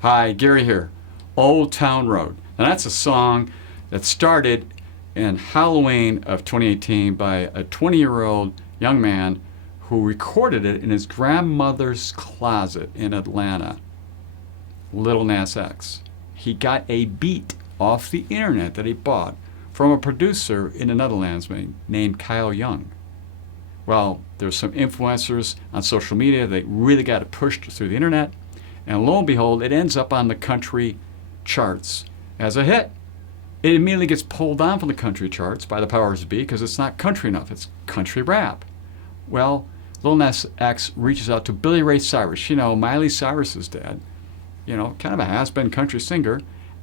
Hi, Gary here. Old Town Road. Now that's a song that started in Halloween of 2018 by a 20-year-old young man who recorded it in his grandmother's closet in Atlanta, Lil Nas X. He got a beat off the internet that he bought from a producer in the Netherlands named Kyle Young. Well, there's some influencers on social media that really got it pushed through the internet, and lo and behold, it ends up on the country charts as a hit. It immediately gets pulled down from the country charts by the powers that be because it's not country enough, it's country rap. Well, Lil Nas X reaches out to Billy Ray Cyrus, Miley Cyrus's dad, kind of a has-been country singer,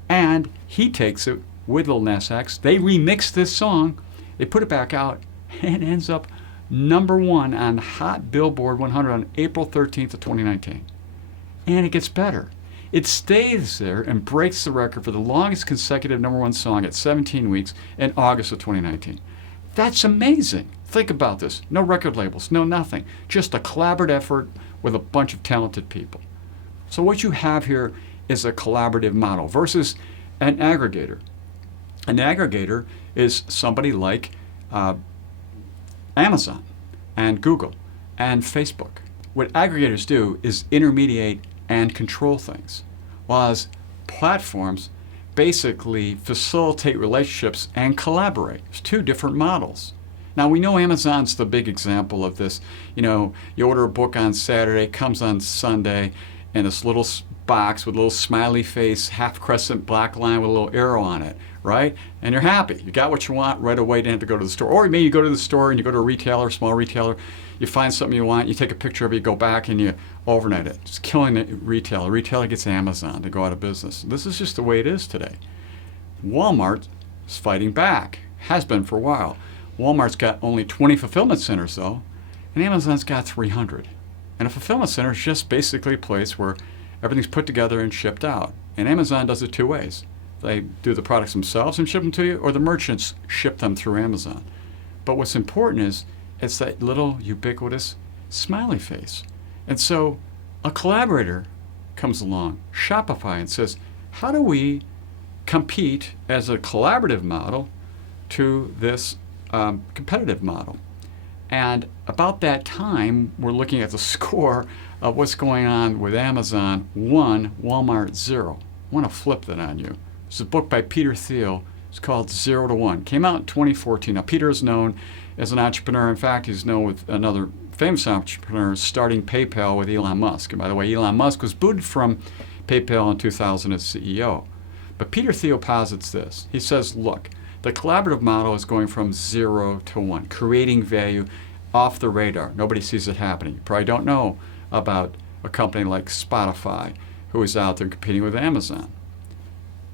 and he takes it with Lil Nas X. They remix this song, they put it back out, and it ends up #1 on Hot Billboard 100 on April 13th of 2019. And it gets better. It stays there and breaks the record for the longest consecutive #1 song at 17 weeks in August of 2019. That's amazing. Think about this. No record labels, no nothing. Just a collaborative effort with a bunch of talented people. So what you have here is a collaborative model versus an aggregator. An aggregator is somebody like Amazon and Google and Facebook. What aggregators do is intermediate and control things, whereas platforms basically facilitate relationships and collaborate. It's two different models. Now we know Amazon's the big example of this. You order a book on Saturday, comes on Sunday in this little box with a little smiley face, half crescent black line with a little arrow on it, right? And you're happy. You got what you want right away, didn't have to go to the store. Or maybe you go to the store and you go to a retailer, small retailer, you find something you want, you take a picture of it, you go back and you overnight it. It's killing the retailer. The retailer gets Amazon to go out of business. This is just the way it is today. Walmart is fighting back, has been for a while. Walmart's got only 20 fulfillment centers though, and Amazon's got 300. And a fulfillment center is just basically a place where everything's put together and shipped out. And Amazon does it two ways. They do the products themselves and ship them to you, or the merchants ship them through Amazon. But what's important is it's that little ubiquitous smiley face. And so a collaborator comes along, Shopify, and says, how do we compete as a collaborative model to this competitive model? And about that time, we're looking at the score of what's going on with Amazon 1, Walmart 0. I want to flip that on you. It's a book by Peter Thiel. It's called 0 to 1. Came out in 2014. Now, Peter is known as an entrepreneur. In fact, he's known with another famous entrepreneur starting PayPal with Elon Musk. And by the way, Elon Musk was booted from PayPal in 2000 as CEO. But Peter Thiel posits this. He says, look, the collaborative model is going from 0 to 1, creating value off the radar. Nobody sees it happening. You probably don't know about a company like Spotify who is out there competing with Amazon.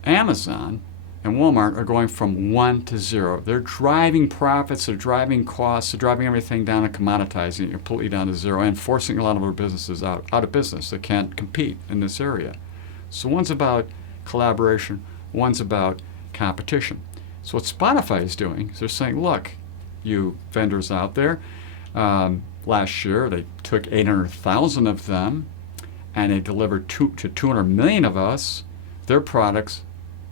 Amazon and Walmart are going from 1 to 0. They're driving profits, they're driving costs, they're driving everything down and commoditizing it completely down to 0 and forcing a lot of our businesses out of business. They can't compete in this area. So one's about collaboration, one's about competition. So what Spotify is doing is they're saying, look, you vendors out there, last year they took 800,000 of them and they delivered to 200 million of us their products,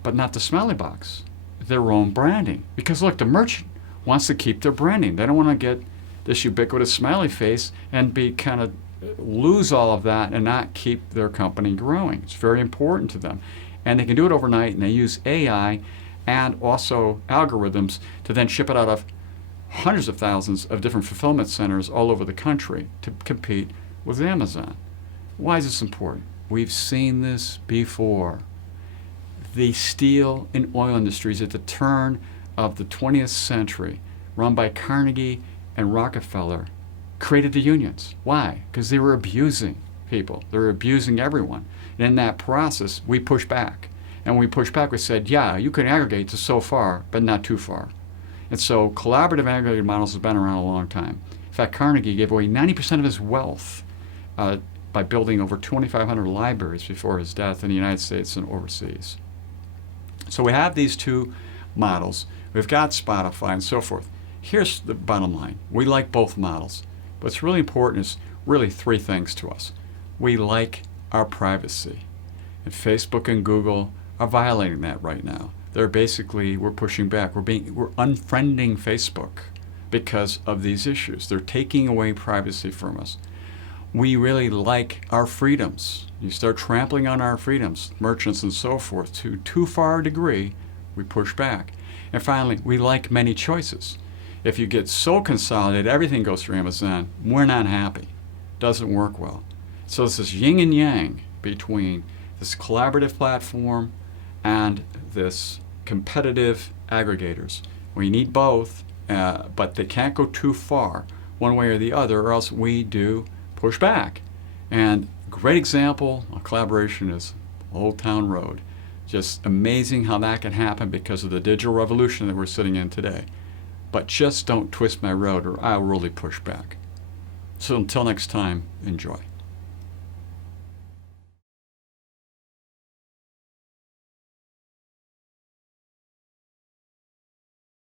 but not the smiley box, their own branding. Because look, the merchant wants to keep their branding. They don't want to get this ubiquitous smiley face and be kind of lose all of that and not keep their company growing. It's very important to them. And they can do it overnight, and they use AI and also algorithms to then ship it out of hundreds of thousands of different fulfillment centers all over the country to compete with Amazon. Why is this important? We've seen this before. The steel and oil industries at the turn of the 20th century, run by Carnegie and Rockefeller, created the unions. Why? Because they were abusing people. They were abusing everyone. And in that process, we pushed back. And when we pushed back, we said, yeah, you can aggregate to so far, but not too far. And so collaborative aggregated models have been around a long time. In fact, Carnegie gave away 90% of his wealth by building over 2,500 libraries before his death in the United States and overseas. So we have these two models. We've got Spotify and so forth. Here's the bottom line. We like both models. What's really important is really three things to us. We like our privacy. And Facebook and Google are violating that right now. They're basically, we're pushing back. We're unfriending Facebook because of these issues. They're taking away privacy from us. We really like our freedoms. You start trampling on our freedoms, merchants and so forth, to too far a degree, we push back. And finally, we like many choices. If you get so consolidated, everything goes through Amazon, we're not happy. Doesn't work well. So it's this yin and yang between this collaborative platform and this competitive aggregators. We need both, but they can't go too far one way or the other, or else we do push back. And a great example of collaboration is Old Town Road. Just amazing how that can happen because of the digital revolution that we're sitting in today. But just don't twist my road or I'll really push back. So until next time, enjoy.